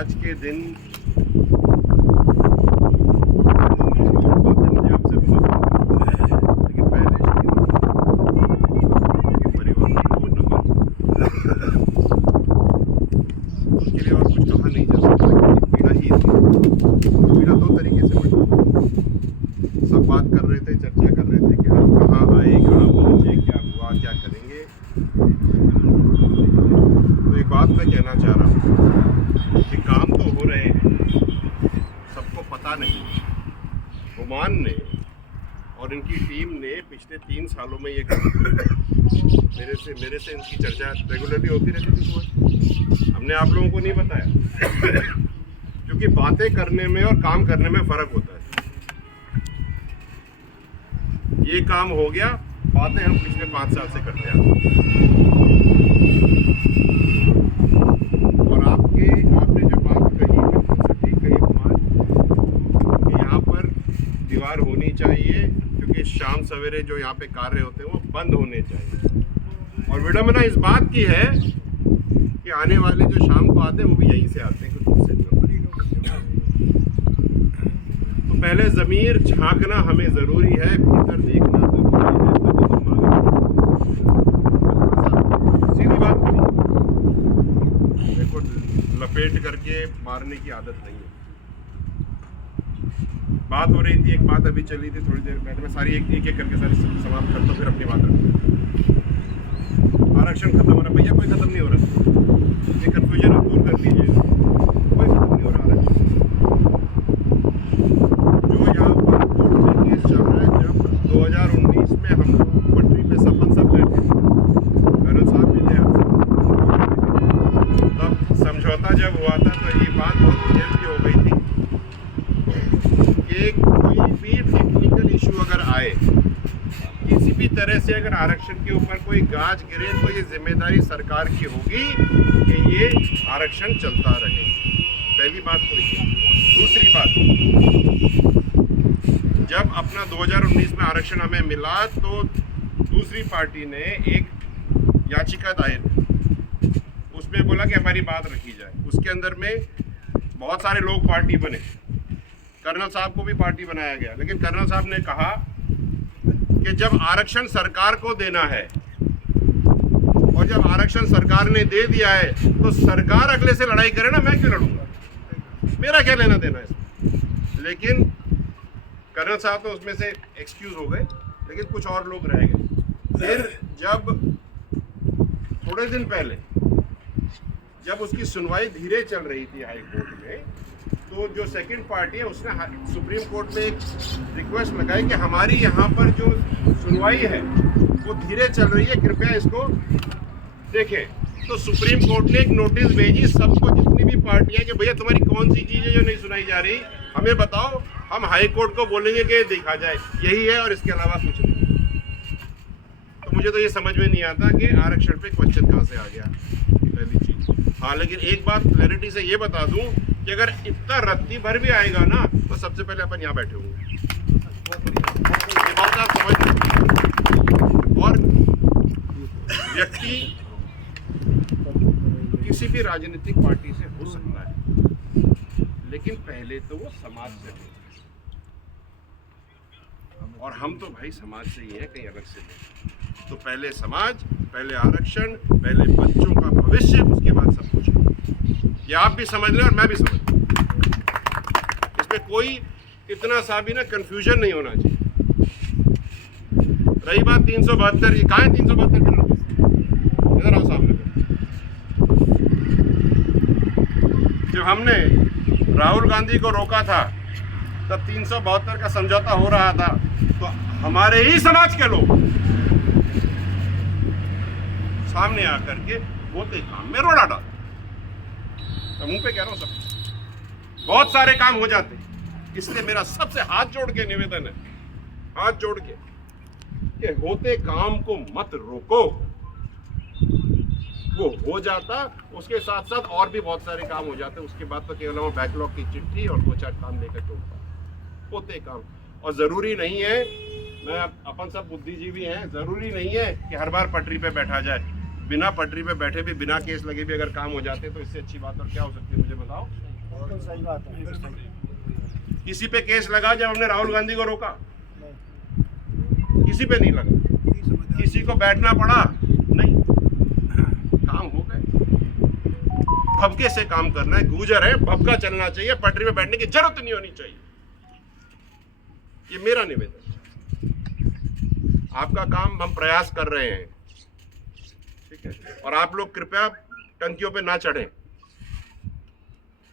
आज के दिन पीड़ा दो तरीके से बढ़ी। सब बात कर रहे थे, चर्चा कर रहे थे कि हम कहाँ आए, कहाँ पहुँचे, क्या हुआ, क्या करेंगे। तो एक बात मैं कहना चाह रहा हूँ कि काम तो हो रहे हैं, सबको पता नहीं। ओमान ने और इनकी टीम ने पिछले 3 सालों में ये काम मेरे से इनकी चर्चा रेगुलरली होती रहती थी सुबह। हमने आप लोगों को नहीं बताया क्योंकि बातें करने में और काम करने में फर्क होता है। ये काम हो गया, बातें हम पिछले 5 साल से करते हैं और आपने जो बात कही ठीक कही कुमार कि यहाँ पर दीवार होनी चाहिए क्योंकि शाम सवेरे जो यहाँ पे कार्य होते हैं वो बंद होने चाहिए। और विडम्बना इस बात की है कि आने वाले जो शाम को आते हैं वो भी यहीं से आते हैं। तो पहले ज़मीर झांकना हमें ज़रूरी है, भीतर देखना ज़रूरी है। सीधी बात करूँ, देखो लपेट करके मारने की आदत नहीं है। बात हो रही थी, एक बात अभी चली थी थोड़ी देर पहले, मैं सारी एक करके सारी समाप्त करता हूँ, फिर अपनी बात रखूँ। आरक्षण खत्म हो रहा, भैया कोई खत्म नहीं हो रहा, ये कन्फ्यूजन आप दूर कर दीजिए, कोई खत्म नहीं हो रहा आरक्षण। जो यहाँ पर कोर्ट में केस चल रहा है, जब 2019 में हम पटरी पे सब बैठे, कर्नल साहब भी थे, हम सब, तब समझौता जब हुआ था तो ये बात बहुत क्लियर भी हो गई थी कि कोई भी टेक्निकल इशू अगर आए, किसी भी तरह से अगर आरक्षण के ऊपर कोई गाज गिरे तो ये जिम्मेदारी सरकार की होगी कि ये आरक्षण चलता रहे। पहली बात तो ये। दूसरी बात, जब अपना 2019 में आरक्षण हमें मिला तो दूसरी पार्टी ने एक याचिका दायर की, उसमें बोला कि हमारी बात रखी जाए। उसके अंदर में बहुत सारे लोग पार्टी बने, कर्नल साहब को भी पार्टी बनाया गया, लेकिन कर्नल साहब ने कहा कि जब आरक्षण सरकार को देना है और जब आरक्षण सरकार ने दे दिया है तो सरकार अगले से लड़ाई करे ना, मैं क्यों लड़ूंगा, मेरा क्या लेना देना इसमें। लेकिन कर्नल साहब तो उसमें से एक्सक्यूज हो गए, लेकिन कुछ और लोग रह गए। फिर जब थोड़े दिन पहले जब उसकी सुनवाई धीरे चल रही थी हाई कोर्ट में, तो जो सेकंड पार्टी है उसने सुप्रीम कोर्ट में एक रिक्वेस्ट लगाई कि हमारी यहाँ पर जो सुनवाई है वो धीरे चल रही है, कृपया इसको देखें। तो सुप्रीम कोर्ट ने एक नोटिस भेजी सबको, जितनी भी पार्टियां, कि भैया तुम्हारी कौन सी चीज़ है जो नहीं सुनाई जा रही, हमें बताओ, हम हाई कोर्ट को बोलेंगे कि देखा जाए, यही है और इसके अलावा कुछ नहीं। तो मुझे तो ये समझ में नहीं आता कि आरक्षण पे क्वेश्चन कहाँ से आ गया, पहली चीज़। हाँ, लेकिन एक बात क्लैरिटी से ये बता दूं कि अगर इतना रत्ती भर भी आएगा ना तो सबसे पहले अपन यहाँ बैठे होंगे। ये बात आप समझ लीजिए। और व्यक्ति किसी भी राजनीतिक पार्टी से हो सकता है, लेकिन पहले तो वो समाज से हो, और हम तो भाई समाज से ही हैं, कहीं अलग से नहीं। तो पहले समाज, पहले आरक्षण, पहले बच्चों का भविष्य, उसके बाद सब कुछ। ये आप भी समझ लें और मैं भी समझ लूं, इसमें कोई इतना सा भी ना कंफ्यूजन नहीं होना चाहिए। रही बात 372, ये कहाँ है 372 के नोटिस, इधर आओ सामने। जब हमने राहुल गांधी को रोका था तब 372 का समझौता हो रहा था, तो हमारे ही समाज के लोग सामने आकर के होते काम में रोड़ा डाल, तो मुंह पे कह रहा हूं, सब बहुत सारे काम हो जाते। इसलिए मेरा सबसे हाथ जोड़ के निवेदन है, हाथ जोड़ के, कि होते काम को मत रोको, वो हो जाता, उसके साथ साथ और भी बहुत सारे काम हो जाते। उसके बाद तो केवल वो बैकलॉग की चिट्ठी और 2-4 काम लेकर छोड़ता, होते काम। और जरूरी नहीं है, मैं अपन सब बुद्धिजीवी हैं, जरूरी नहीं है कि हर बार पटरी पे बैठा जाए। बिना पटरी पे बैठे भी, बिना केस लगे भी अगर काम हो जाते तो इससे अच्छी बात और क्या हो सकती है, मुझे बताओ। सही बात है। किसी पे केस लगा जब हमने राहुल गांधी को रोका? किसी पे नहीं लगा। किसी को बैठना पड़ा? नहीं। काम हो गए। भबके से काम करना है, गुजर है, भबका चलना चाहिए, पटरी पे बैठने की जरूरत नहीं होनी चाहिए। ये मेरा निवेदन। आपका काम हम प्रयास कर रहे हैं, ठीक है, और आप लोग कृपया टंकियों पे ना चढ़ें।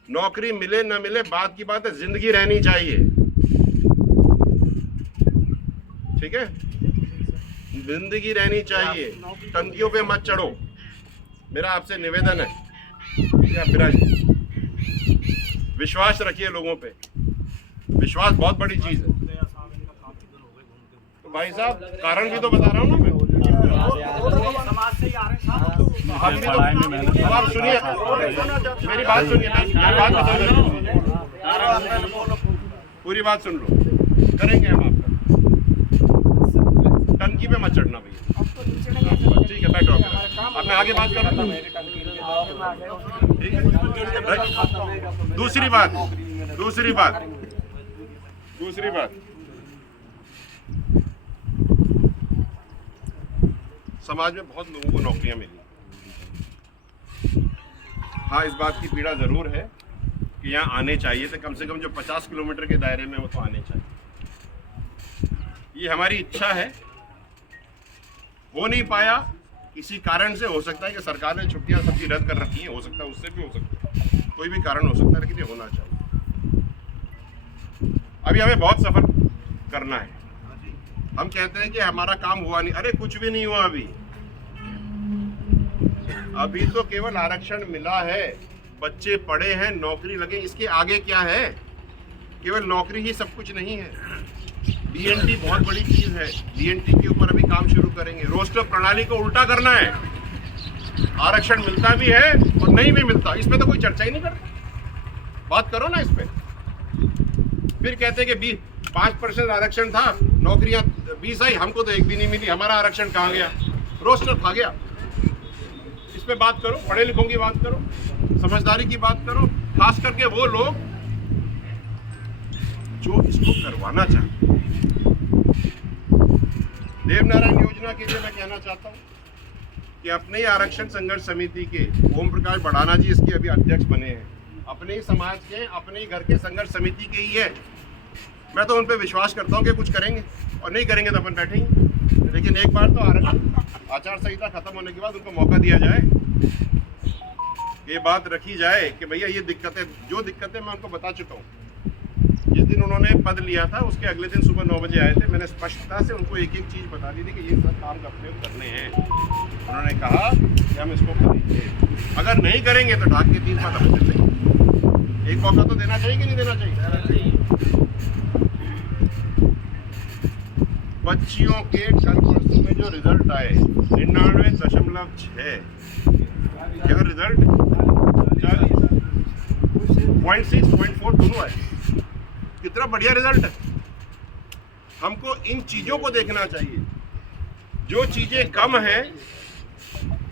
नौकरी मिले ना मिले बात की बात है, जिंदगी रहनी चाहिए, ठीक है, जिंदगी रहनी चाहिए। टंकियों पे मत चढ़ो, मेरा आपसे निवेदन है। क्या विराज, विश्वास रखिए लोगों पे, विश्वास बहुत बड़ी चीज है। तो भाई साहब, कारण भी तो बता रहा हूँ ना मैं। अब आप सुनिए, मेरी बात सुनिए, मेरी बात पूरी बात सुन लो। करेंगे हम आपका, टंकी पे मत चढ़ना भैया, ठीक है, बैठो। अब मैं आगे बात कर रहा हूँ, ठीक है। दूसरी बात, समाज में बहुत लोगों को नौकरियां मिली। हाँ, इस बात की पीड़ा जरूर है कि यहाँ आने चाहिए थे, कम से कम जो 50 किलोमीटर के दायरे में वो तो आने चाहिए। ये हमारी इच्छा है, हो नहीं पाया किसी कारण से। हो सकता है कि सरकार ने छुट्टियां सबकी रद्द कर रखी हैं, हो सकता है, उससे भी हो सकता है, कोई भी कारण हो सकता है, लेकिन ये होना चाहिए। अभी हमें बहुत सफर करना है। हम कहते हैं कि हमारा काम हुआ नहीं, अरे कुछ भी नहीं हुआ। अभी तो केवल आरक्षण मिला है, बच्चे पढ़े हैं, नौकरी लगे, इसके आगे क्या है? केवल नौकरी ही सब कुछ नहीं है। डीएनटी बहुत बड़ी चीज है, डीएनटी के ऊपर अभी काम शुरू करेंगे। रोस्टर प्रणाली को उल्टा करना है। आरक्षण मिलता भी है और नहीं भी मिलता, इस पे तो कोई चर्चा ही नहीं करती। बात करो ना इस पे। फिर कहते हैं कि 5% आरक्षण था, नौकरियां 20 आई, हमको तो एक भी नहीं मिली, हमारा आरक्षण कहाँ गया? रोस्टर खा गया। इस पे बात करो, पढ़े लिखों की बात करो, समझदारी की बात करो, खास करके वो लोग जो इसको करवाना चाहते हैं। देवनारायण योजना के लिए मैं कहना चाहता हूं कि अपने ही आरक्षण संघर्ष समिति के ओम प्रकाश बढ़ाना जी इसके अभी अध्यक्ष बने हैं, अपने ही समाज के, अपने ही घर के संघर्ष समिति के ही है। मैं तो उन पे विश्वास करता हूं कि कुछ करेंगे, और नहीं करेंगे तो अपन बैठेंगे। लेकिन एक बार तो आचार संहिता खत्म होने के बाद उनको मौका दिया जाए, ये बात रखी जाए कि भैया ये दिक्कतें, जो दिक्कतें मैं उनको बता चुका हूँ। जिस दिन उन्होंने पद लिया था उसके अगले दिन सुबह 9 बजे आए थे, मैंने स्पष्टता से उनको एक एक चीज़ बता दी थी कि ये सब काम अपने करने हैं। उन्होंने कहा कि हम इसको करेंगे, अगर नहीं करेंगे तो ढाक के 3 बार हम चलेंगे। एक मौका तो देना चाहिए कि नहीं देना चाहिए? बच्चियों के कल परसों में जो रिजल्ट आए 99.6, क्या रिजल्ट 0.6, 0.4 दोनों आए। कितना बढ़िया रिजल्ट है। हमको इन चीजों को देखना चाहिए। जो चीजें कम हैं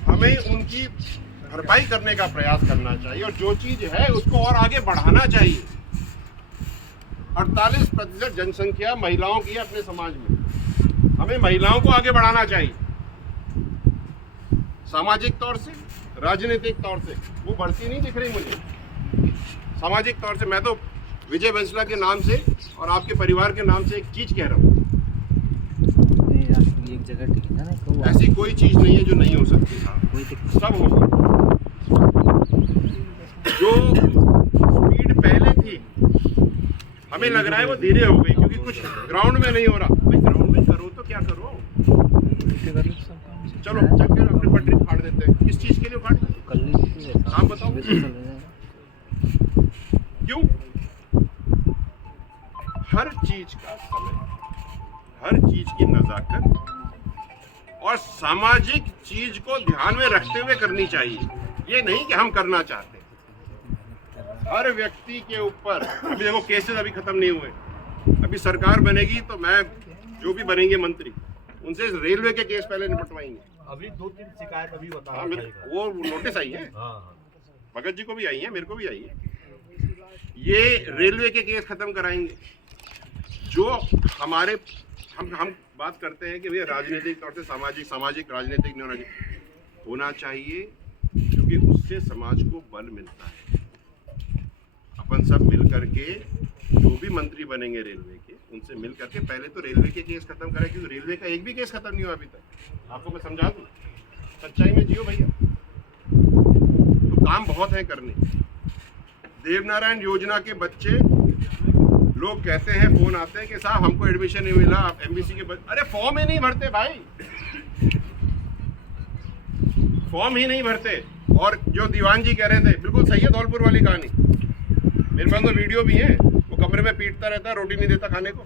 हमें उनकी भरपाई करने का प्रयास करना चाहिए, और जो चीज है उसको और आगे बढ़ाना चाहिए। 48% जनसंख्या महिलाओं की है अपने समाज में, हमें महिलाओं को आगे बढ़ाना चाहिए। सामाजिक तौर से, राजनीतिक तौर से वो बढ़ती नहीं दिख रही मुझे। सामाजिक तौर से मैं तो विजय बंसला के नाम से और आपके परिवार के नाम से एक चीज कह रहा हूँ, एक जगह ठीक है ना, ऐसी कोई चीज नहीं है जो नहीं हो सकती, सब होगा। जो स्पीड पहले थी हमें लग रहा है वो धीरे हो गई, क्योंकि कुछ ग्राउंड में नहीं हो रहा। भाई ग्राउंड में करो तो क्या करो, चलो चल के अपनी पटरी फाड़ देते हैं। किस चीज के लिए फाड़? आप बताओ क्यों? हर चीज का समय, हर चीज की नजाकत और सामाजिक चीज को ध्यान में रखते हुए करनी चाहिए। ये नहीं कि हम करना चाहते। हर व्यक्ति के ऊपर, अभी देखो केसेस अभी खत्म नहीं हुए, अभी सरकार बनेगी तो मैं, जो भी बनेंगे मंत्री, उनसे रेलवे के केस पहले निपटवाएंगे। अभी 2-3 शिकायत अभी बता, वो नोटिस आई है, भगत जी को भी आई है, मेरे को भी आई है। ये रेलवे के केस खत्म कराएंगे। जो हमारे हम बात करते हैं कि भैया राजनीतिक तौर से सामाजिक राजनीतिक नहीं होना चाहिए, क्योंकि उससे समाज को बल मिलता है। अपन सब मिल करके जो भी मंत्री बनेंगे रेलवे के, उनसे मिल करके पहले तो रेलवे के केस खत्म करें, क्योंकि रेलवे का एक भी केस खत्म नहीं हुआ अभी तक। आपको मैं समझा दूं, सच्चाई में जियो भैया। तो काम बहुत है करने। देवनारायण योजना के बच्चे, लोग कहते हैं, फोन आते हैं कि साहब हमको एडमिशन नहीं मिला, आप एमबीसी के अरे फॉर्म ही नहीं भरते भाई, फॉर्म ही नहीं भरते। और जो दीवान जी कह रहे थे, बिल्कुल सही है, धौलपुर वाली कहानी। मेरे पास तो वीडियो भी है, वो कमरे में पीटता रहता है, रोटी नहीं देता खाने को।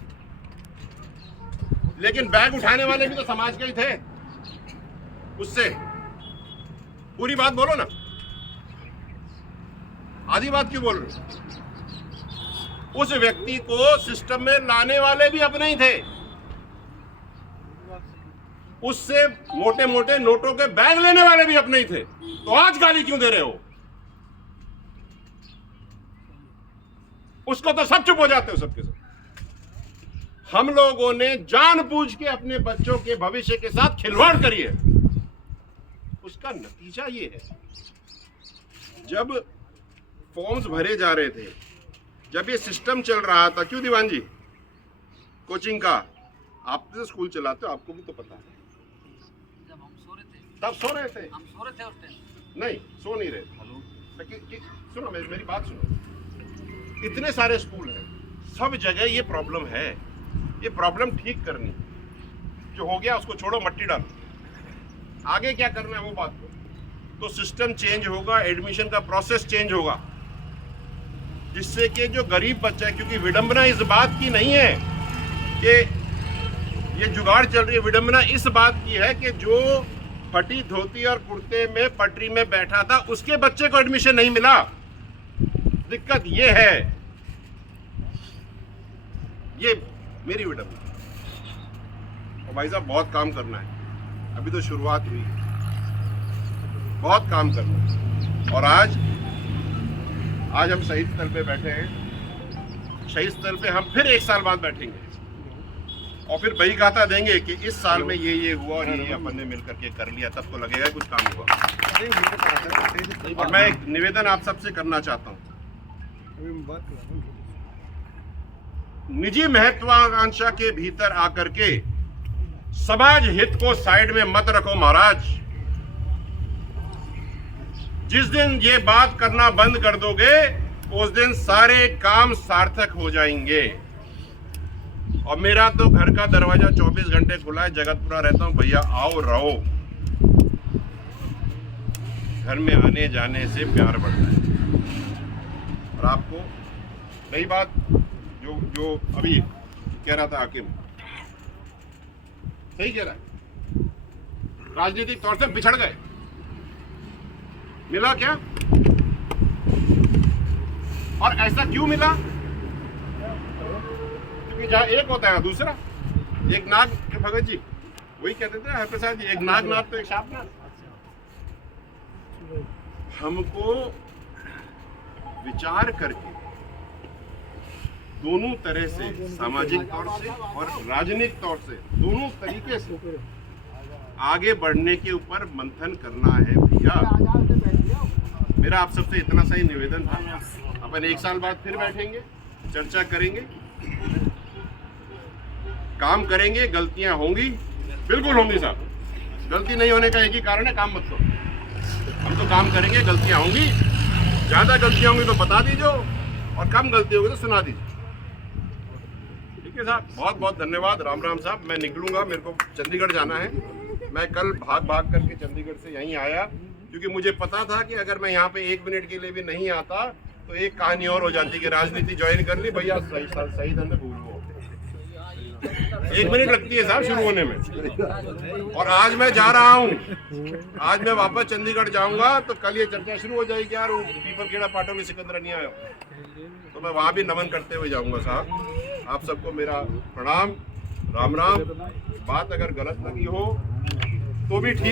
लेकिन बैग उठाने वाले भी तो समाज के ही थे। उससे पूरी बात बोलो ना, आधी बात क्यों बोल रहे? उस व्यक्ति को सिस्टम में लाने वाले भी अपने ही थे। उससे मोटे मोटे नोटों के बैग लेने वाले भी अपने ही थे। तो आज गाली क्यों दे रहे हो? उसको तो सब चुप हो जाते हो सबके सब। हम लोगों ने जानबूझ के अपने बच्चों के भविष्य के साथ खिलवाड़ करी है। उसका नतीजा ये है, जब फॉर्म्स भरे जा रहे थे, जब ये सिस्टम चल रहा था, क्यों दीवान जी, कोचिंग का, आप तो स्कूल चलाते हो, आपको भी तो पता है। जब हम सो रहे थे, तब सो रहे थे? हम सो रहे थे उस टाइम। नहीं, सो नहीं रहे। हेलो, सुनो मेरी बात सुनो। इतने सारे स्कूल हैं, सब जगह ये प्रॉब्लम है। ये प्रॉब्लम ठीक करनी, जो हो गया उसको छोड़ो, मट्टी डालो। आगे क्या करना है वो बात करो। तो सिस्टम चेंज होगा, एडमिशन का प्रोसेस चेंज होगा, जिससे कि जो गरीब बच्चा है, क्योंकि विडंबना इस बात की नहीं है कि ये जुगाड़ चल रही है, विडंबना इस बात की है कि जो फटी धोती और कुर्ते में पटरी में बैठा था, उसके बच्चे को एडमिशन नहीं मिला। दिक्कत ये है, ये मेरी विडंबना। और भाई साहब बहुत काम करना है, अभी तो शुरुआत हुई, बहुत काम करना है। और आज हम शहीद स्थल पे बैठे हैं। शहीद स्थल पे हम फिर 1 साल बाद बैठेंगे और फिर बही गाथा देंगे कि इस साल में ये हुआ और ये अपन ने मिल करके कर लिया, तब तो लगेगा कुछ काम हुआ। और मैं एक निवेदन आप सबसे करना चाहता हूँ, निजी महत्वाकांक्षा के भीतर आकर के समाज हित को साइड में मत रखो महाराज। जिस दिन ये बात करना बंद कर दोगे, उस दिन सारे काम सार्थक हो जाएंगे। और मेरा तो घर का दरवाजा 24 घंटे खुला है, जगतपुरा रहता हूं भैया, आओ रहो। घर में आने जाने से प्यार बढ़ता है। और आपको नई बात जो अभी कह रहा था हाकिम, सही कह रहा है, राजनीतिक तौर से बिछड़ गए। मिला क्या? और ऐसा क्यों मिला? क्योंकि जहां एक होता है दूसरा, एक नाग के भगत जी वही कहते थे हरप्रसाद जी, एक नाग नाद तो एक सांप नाद। हमको विचार करके दोनों तरह से, सामाजिक तौर से और राजनीतिक तौर से, दोनों तरीके से आगे बढ़ने के ऊपर मंथन करना है भैया। मेरा आप सबसे इतना सा ही निवेदन था। अपन 1 साल बाद फिर बैठेंगे, चर्चा करेंगे, काम करेंगे। गलतियां होंगी, बिल्कुल होंगी साहब। गलती नहीं होने का एक ही कारण है, काम मत करो। हम तो काम करेंगे, गलतियां होंगी, ज्यादा गलतियां होंगी तो बता दीजिए, और कम गलती होगी तो सुना दीजिए। ठीक है साहब, बहुत बहुत धन्यवाद। राम राम साहब, मैं निकलूंगा, मेरे को चंडीगढ़ जाना है। मैं कल भाग करके चंडीगढ़ से यहीं आया, क्योंकि मुझे पता था कि अगर मैं यहाँ पे 1 मिनट के लिए भी नहीं आता तो एक कहानी और हो जाती कि राजनीति ज्वाइन कर ली भैया, सही धंधे भूल गए। 1 मिनट लगती है साहब शुरू होने में। और आज मैं जा रहा हूँ, आज मैं वापस चंडीगढ़ जाऊंगा, तो कल ये चर्चा शुरू हो जाएगी, यार वो पीपल खेड़ा पाटो में सिकंदर नहीं आया, तो मैं वहाँ भी नमन करते हुए जाऊंगा। साहब आप सबको मेरा प्रणाम, राम राम। बात अगर गलत लगी हो तो भी ठीक